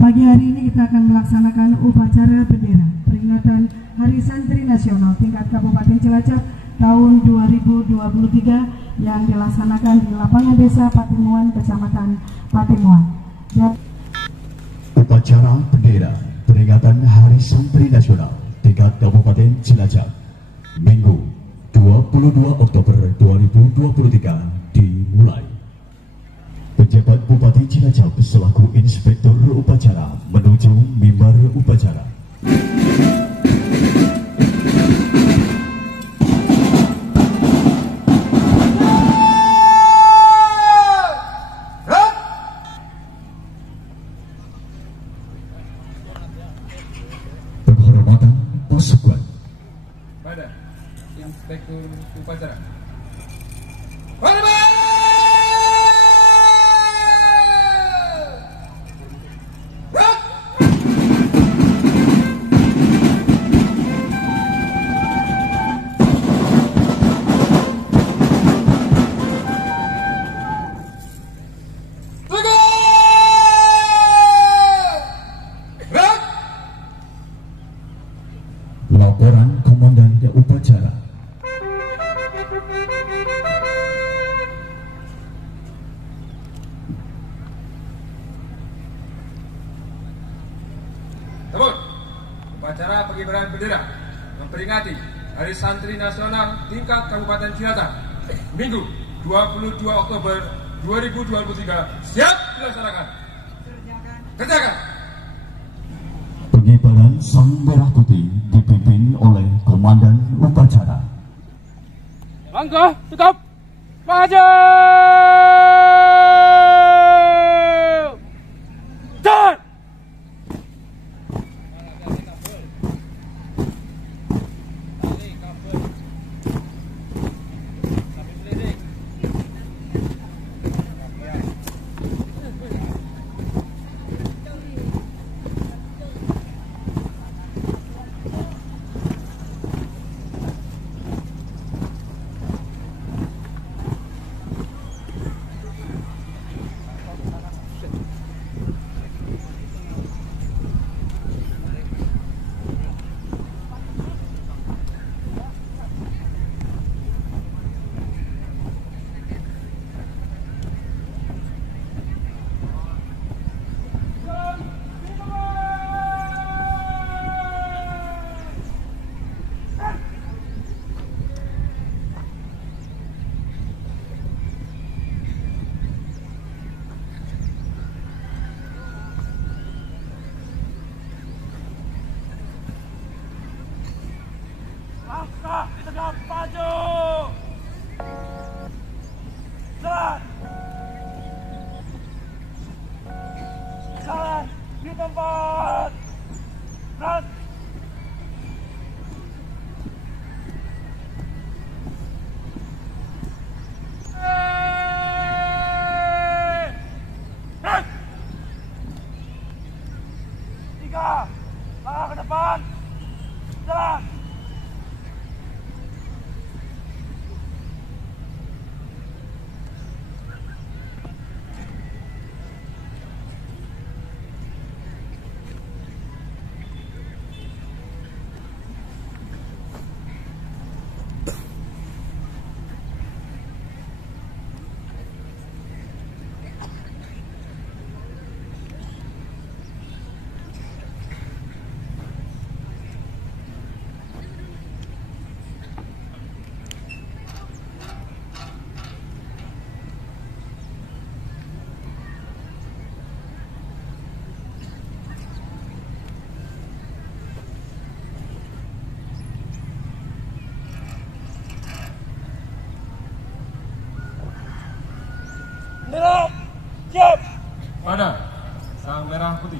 Pagi hari ini kita akan melaksanakan upacara bendera peringatan Hari Santri Nasional tingkat Kabupaten Cilacap tahun 2023 yang dilaksanakan di lapangan desa Patimuan, Kecamatan Patimuan. Upacara bendera peringatan Hari Santri Nasional tingkat Kabupaten Cilacap Minggu 22 Oktober 2023 dimulai. Pejabat Bupati Cilacap selaku Inspektur Upacara menuju mimbar upacara. Penghormatan pasukan pada Inspektur Upacara. Laporan Komandan Upacara. Namun, upacara pengibaran bendera memperingati Hari Santri Nasional tingkat Kabupaten Cilacap Minggu 22 Oktober 2023 siap dilaksanakan. Kerjakan. Pengibaran Sang Merah Putih dipimpin oleh Komandan Upacara. Langkah tetap maju. Jalan. Langkah tegap maju. Jalan. Jalan di tempat. Berat. Berat. 3 langkah ke depan. Jalan. Bendera siap. Pada Sang Merah Putih.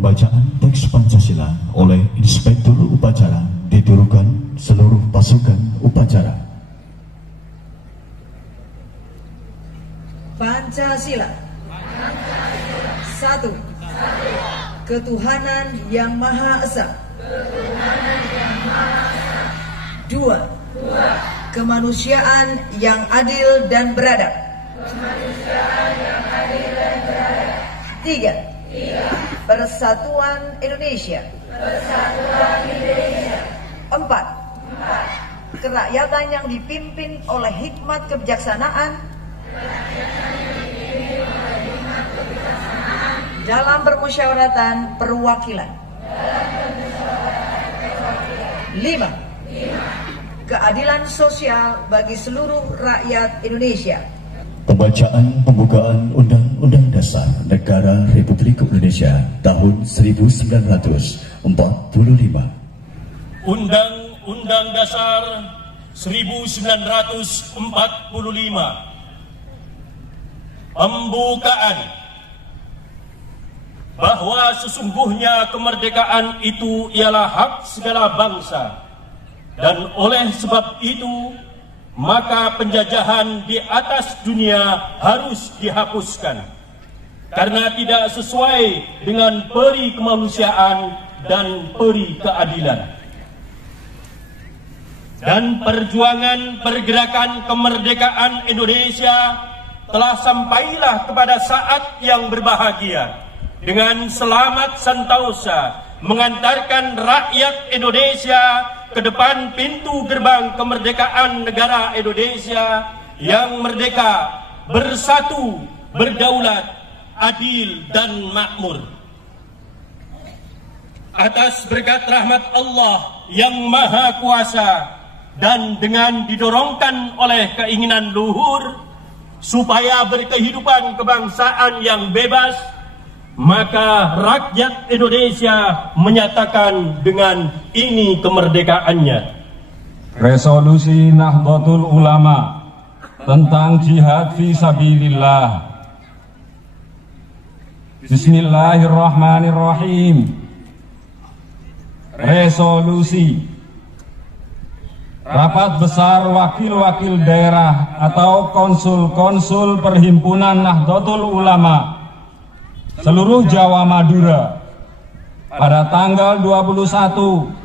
Pembacaan teks Pancasila oleh Inspektur Upacara diturukan seluruh pasukan upacara. Pancasila. 1. Ketuhanan yang Maha Esa. 2. Kemanusiaan yang adil dan beradab. 3. Persatuan Indonesia. 4. Kerakyatan yang dipimpin oleh hikmat kebijaksanaan dalam permusyawaratan perwakilan. 5. Keadilan sosial bagi seluruh rakyat Indonesia. Pembacaan pembukaan Undang-Undang Dasar Negara Republik Indonesia tahun 1945. Undang-Undang Dasar 1945. Pembukaan. Bahwa sesungguhnya kemerdekaan itu ialah hak segala bangsa, dan oleh sebab itu maka penjajahan di atas dunia harus dihapuskan karena tidak sesuai dengan peri kemanusiaan dan peri keadilan. Dan perjuangan pergerakan kemerdekaan Indonesia telah sampailah kepada saat yang berbahagia dengan selamat sentosa mengantarkan rakyat Indonesia ke depan pintu gerbang kemerdekaan negara Indonesia yang merdeka, bersatu, berdaulat, adil dan makmur. Atas berkat rahmat Allah yang Maha Kuasa dan dengan didorongkan oleh keinginan luhur supaya berkehidupan kebangsaan yang bebas, maka rakyat Indonesia menyatakan dengan ini kemerdekaannya. Resolusi Nahdlatul Ulama tentang jihad fisabilillah. Bismillahirrahmanirrahim. Resolusi Rapat Besar Wakil-Wakil Daerah atau Konsul-Konsul Perhimpunan Nahdlatul Ulama seluruh Jawa Madura pada tanggal 21-22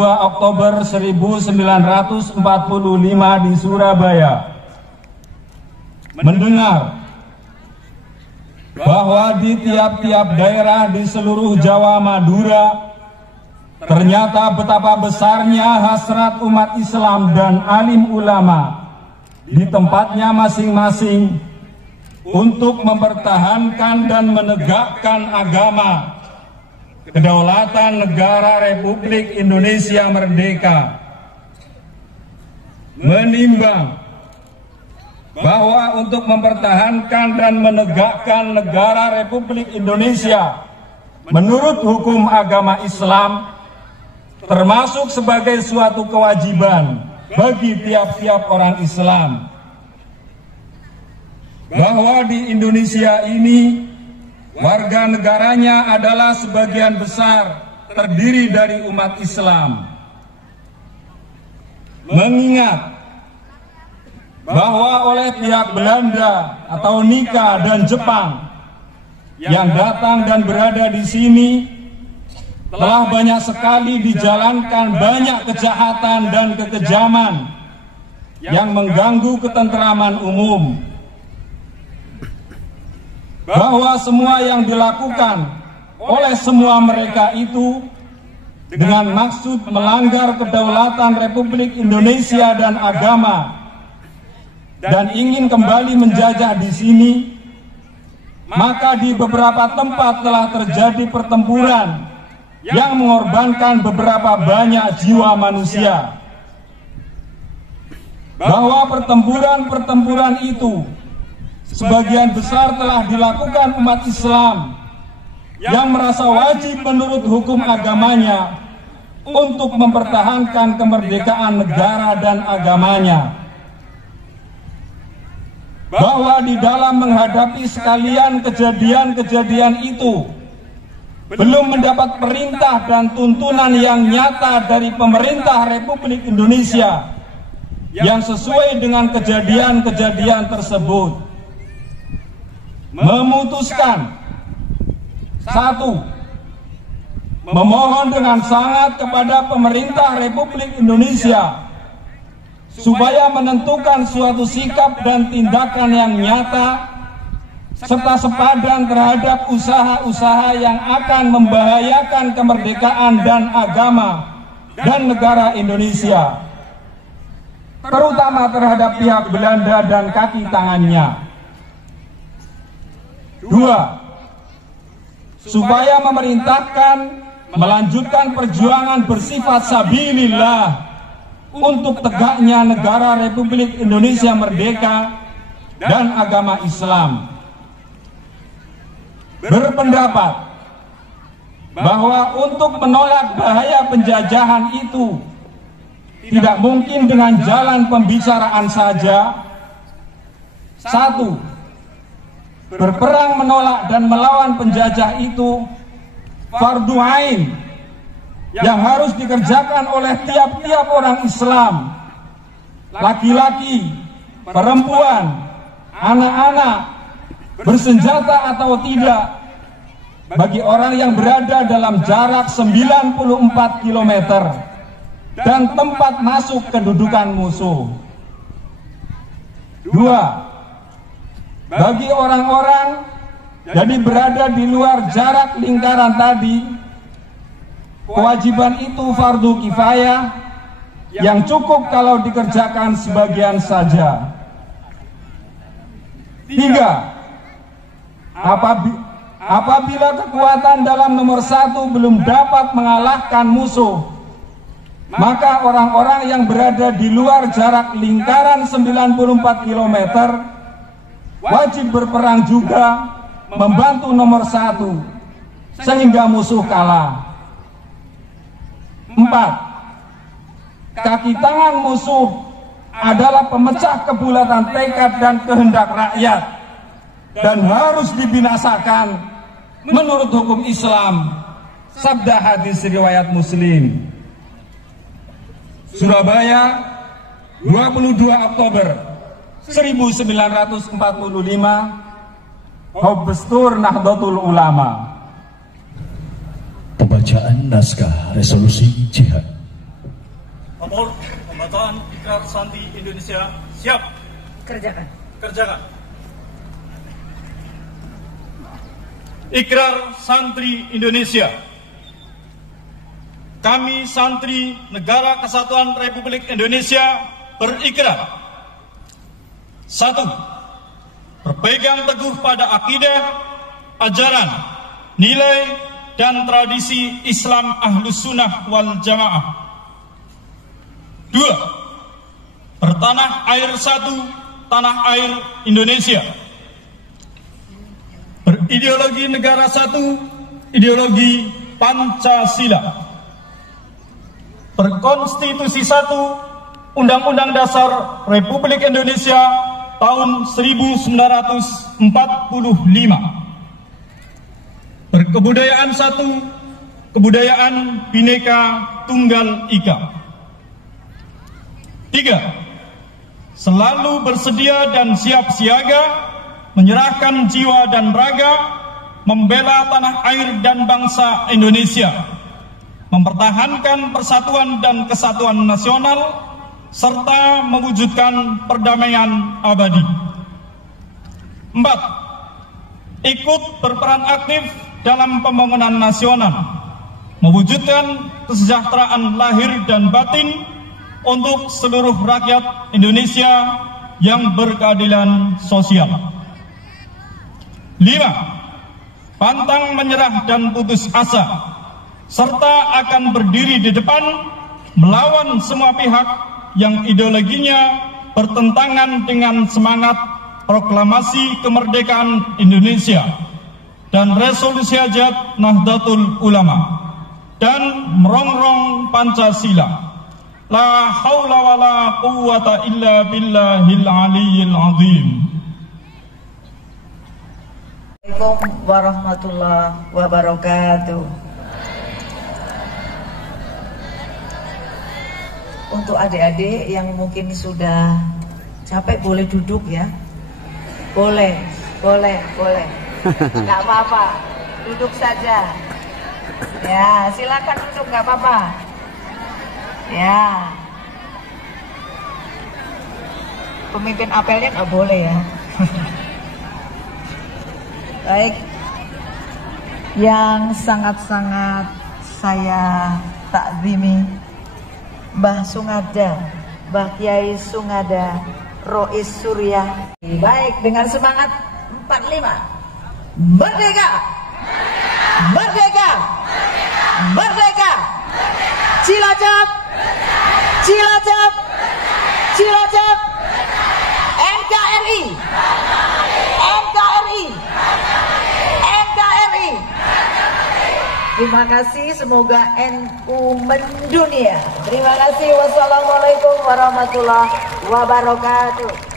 Oktober 1945 di Surabaya mendengar bahwa di tiap-tiap daerah di seluruh Jawa Madura ternyata betapa besarnya hasrat umat Islam dan alim ulama di tempatnya masing-masing untuk mempertahankan dan menegakkan agama, kedaulatan negara Republik Indonesia merdeka. Menimbang bahwa untuk mempertahankan dan menegakkan negara Republik Indonesia menurut hukum agama Islam termasuk sebagai suatu kewajiban bagi tiap-tiap orang Islam, bahwa di Indonesia ini warga negaranya adalah sebagian besar terdiri dari umat Islam. Mengingat bahwa oleh pihak Belanda atau Nika dan Jepang yang datang dan berada di sini telah banyak sekali dijalankan banyak kejahatan dan kekejaman yang mengganggu ketentraman umum, bahwa semua yang dilakukan oleh semua mereka itu dengan maksud melanggar kedaulatan Republik Indonesia dan agama dan ingin kembali menjajah di sini, maka di beberapa tempat telah terjadi pertempuran yang mengorbankan beberapa banyak jiwa manusia, bahwa pertempuran itu sebagian besar telah dilakukan umat Islam yang merasa wajib menurut hukum agamanya untuk mempertahankan kemerdekaan negara dan agamanya. Bahwa di dalam menghadapi sekalian kejadian-kejadian itu, belum mendapat perintah dan tuntunan yang nyata dari pemerintah Republik Indonesia yang sesuai dengan kejadian-kejadian tersebut, memutuskan: 1. Memohon dengan sangat kepada pemerintah Republik Indonesia supaya menentukan suatu sikap dan tindakan yang nyata serta sepadan terhadap usaha-usaha yang akan membahayakan kemerdekaan dan agama dan negara Indonesia, terutama terhadap pihak Belanda dan kaki tangannya. 2. Supaya memerintahkan melanjutkan perjuangan bersifat sabilillah untuk tegaknya negara Republik Indonesia merdeka dan agama Islam. Berpendapat bahwa untuk menolak bahaya penjajahan itu tidak mungkin dengan jalan pembicaraan saja. 1. Berperang menolak dan melawan penjajah itu fardu ain yang harus dikerjakan oleh tiap-tiap orang Islam, laki-laki, perempuan, anak-anak, bersenjata atau tidak, bagi orang yang berada dalam jarak 94 km dan tempat masuk kedudukan musuh. 2. Bagi orang-orang jadi berada di luar jarak lingkaran tadi, kewajiban itu fardu kifayah yang cukup kalau dikerjakan sebagian saja. 3. Apabila kekuatan dalam nomor 1 belum dapat mengalahkan musuh, maka orang-orang yang berada di luar jarak lingkaran 94 km wajib berperang juga membantu nomor 1 sehingga musuh kalah. 4. Kaki tangan musuh adalah pemecah kebulatan tekad dan kehendak rakyat dan harus dibinasakan menurut hukum Islam. Sabda hadis riwayat Muslim. Surabaya, 22 Oktober 1945, Hobestur Nahdlatul Ulama. Pembacaan naskah resolusi jihad. Nomor pembacaan Ikrar Santri Indonesia siap. Kerjakan. Ikrar Santri Indonesia. Kami santri Negara Kesatuan Republik Indonesia berikrar: 1. Berpegang teguh pada akidah, ajaran, nilai, dan tradisi Islam Ahlus Sunnah wal Jamaah. 2. Bertanah air satu, tanah air Indonesia. Berideologi negara satu, ideologi Pancasila. Berkonstitusi satu, Undang-Undang Dasar Republik Indonesia tahun 1945. Berkebudayaan satu, kebudayaan Bhinneka Tunggal Ika. 3. Selalu bersedia dan siap siaga, menyerahkan jiwa dan raga, membela tanah air dan bangsa Indonesia, mempertahankan persatuan dan kesatuan nasional, serta mewujudkan perdamaian abadi. 4. Ikut berperan aktif dalam pembangunan nasional, mewujudkan kesejahteraan lahir dan batin untuk seluruh rakyat Indonesia yang berkeadilan sosial. 5. Pantang menyerah dan putus asa, serta akan berdiri di depan melawan semua pihak yang ideologinya bertentangan dengan semangat proklamasi kemerdekaan Indonesia dan resolusi hajat Nahdlatul Ulama dan merongrong Pancasila. La haula wa la quwwata illa billahil aliyyil azim. Assalamualaikum warahmatullahi wabarakatuh. Untuk adik-adik yang mungkin sudah capek boleh duduk ya. Boleh. Nggak apa-apa, duduk saja. Ya, silakan duduk, nggak apa-apa. Ya. Pemimpin apelnya nggak boleh ya. Baik. Yang sangat-sangat saya takzimi, Mbah Sungada, Mbah Kiai Sungada Rois Surya. Baik, dengan semangat 45. Merdeka! Merdeka! Merdeka! Cilacap! Cilacap! Cilacap! NKRI! NKRI! NKRI! Terima kasih, semoga NU mendunia. Terima kasih. Wassalamualaikum warahmatullahi wabarakatuh.